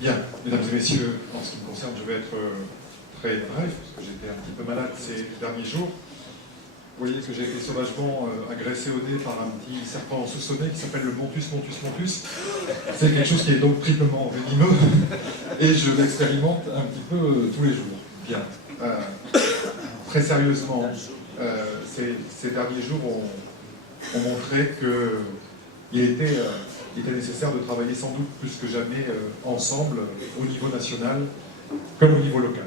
Bien, mesdames et messieurs, en ce qui me concerne, je vais être très bref, parce que j'étais un petit peu malade ces derniers jours. Vous voyez que j'ai été sauvagement agressé au nez par un petit serpent saussonné qui s'appelle le Montus Montus Montus. C'est quelque chose qui est donc triplement venimeux, et je l'expérimente un petit peu tous les jours. Bien. Très sérieusement, ces derniers jours ont montré qu'il était nécessaire de travailler sans doute plus que jamais ensemble au niveau national comme au niveau local.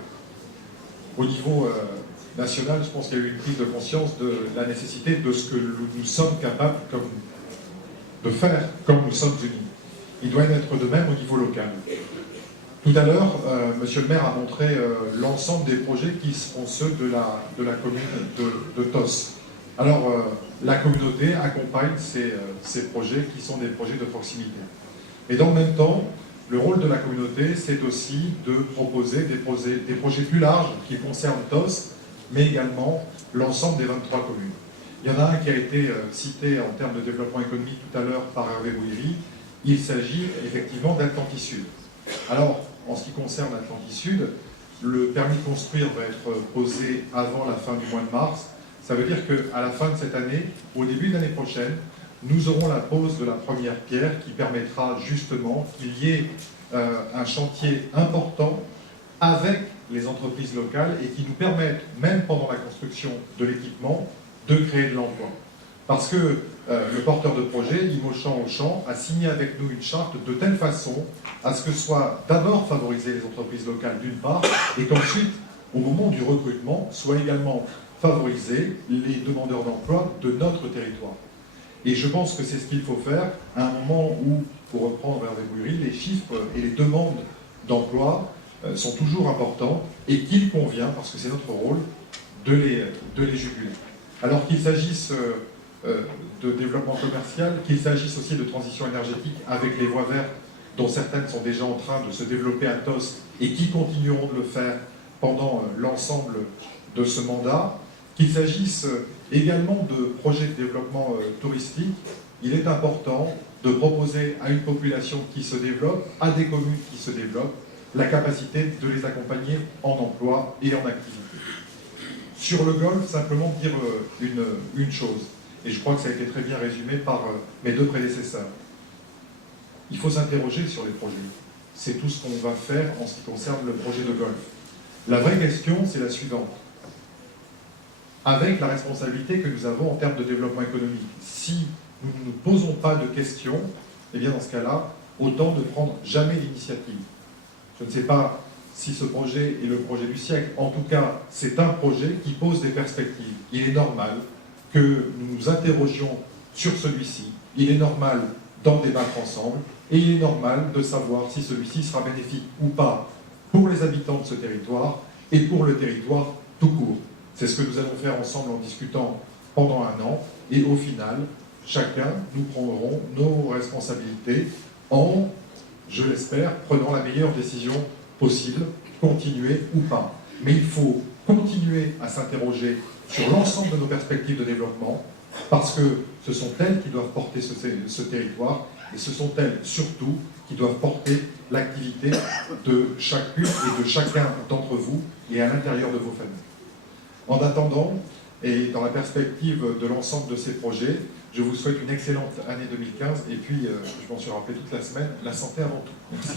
Au niveau national, je pense qu'il y a eu une prise de conscience de la nécessité de ce que nous sommes capables de faire comme nous sommes unis. Il doit en être de même au niveau local. Tout à l'heure, Monsieur le maire a montré l'ensemble des projets qui seront ceux de la commune de Tos. Alors, la communauté accompagne ces projets qui sont des projets de proximité. Et dans le même temps, le rôle de la communauté, c'est aussi de proposer des projets plus larges qui concernent Tos, mais également l'ensemble des 23 communes. Il y en a un qui a été cité en termes de développement économique tout à l'heure par Hervé Bouillery. Il s'agit effectivement d'Atlantis Sud. Alors, en ce qui concerne Atlantis Sud, le permis de construire va être posé avant la fin du mois de mars. Ça veut dire qu'à la fin de cette année, au début de l'année prochaine, nous aurons la pose de la première pierre qui permettra justement qu'il y ait un chantier important avec les entreprises locales et qui nous permettent, même pendant la construction de l'équipement, de créer de l'emploi. Parce que le porteur de projet, Limochamp-Auchan, a signé avec nous une charte de telle façon à ce que soient d'abord favorisées les entreprises locales d'une part, et qu'ensuite, au moment du recrutement, soient également favorisés les demandeurs d'emploi de notre territoire. Et je pense que c'est ce qu'il faut faire à un moment où, pour reprendre Hervé Bouillery, les chiffres et les demandes d'emploi sont toujours importants et qu'il convient, parce que c'est notre rôle, de les juguler. Alors qu'il s'agisse de développement commercial, qu'il s'agisse aussi de transition énergétique avec les voies vertes, dont certaines sont déjà en train de se développer à Tos et qui continueront de le faire pendant l'ensemble de ce mandat, qu'il s'agisse également de projets de développement touristique, il est important de proposer à une population qui se développe, à des communes qui se développent, la capacité de les accompagner en emploi et en activité. Sur le golf, simplement dire une chose, et je crois que ça a été très bien résumé par mes deux prédécesseurs. Il faut s'interroger sur les projets. C'est tout ce qu'on va faire en ce qui concerne le projet de golf. La vraie question, c'est la suivante. Avec la responsabilité que nous avons en termes de développement économique, si nous ne nous posons pas de questions, eh bien dans ce cas-là, autant ne prendre jamais l'initiative. Je ne sais pas si ce projet est le projet du siècle. En tout cas, c'est un projet qui pose des perspectives. Il est normal que nous nous interrogions sur celui-ci. Il est normal d'en débattre ensemble. Et il est normal de savoir si celui-ci sera bénéfique ou pas pour les habitants de ce territoire et pour le territoire tout court. C'est ce que nous allons faire ensemble en discutant pendant un an. Et au final, chacun, nous prendrons nos responsabilités en, je l'espère, prenant la meilleure décision possible, continuer ou pas. Mais il faut continuer à s'interroger sur l'ensemble de nos perspectives de développement, parce que ce sont elles qui doivent porter ce territoire, et ce sont elles surtout qui doivent porter l'activité de chacune et de chacun d'entre vous et à l'intérieur de vos familles. En attendant, et dans la perspective de l'ensemble de ces projets, je vous souhaite une excellente année 2015, et puis, je m'en suis rappelé toute la semaine, la santé avant tout. Merci.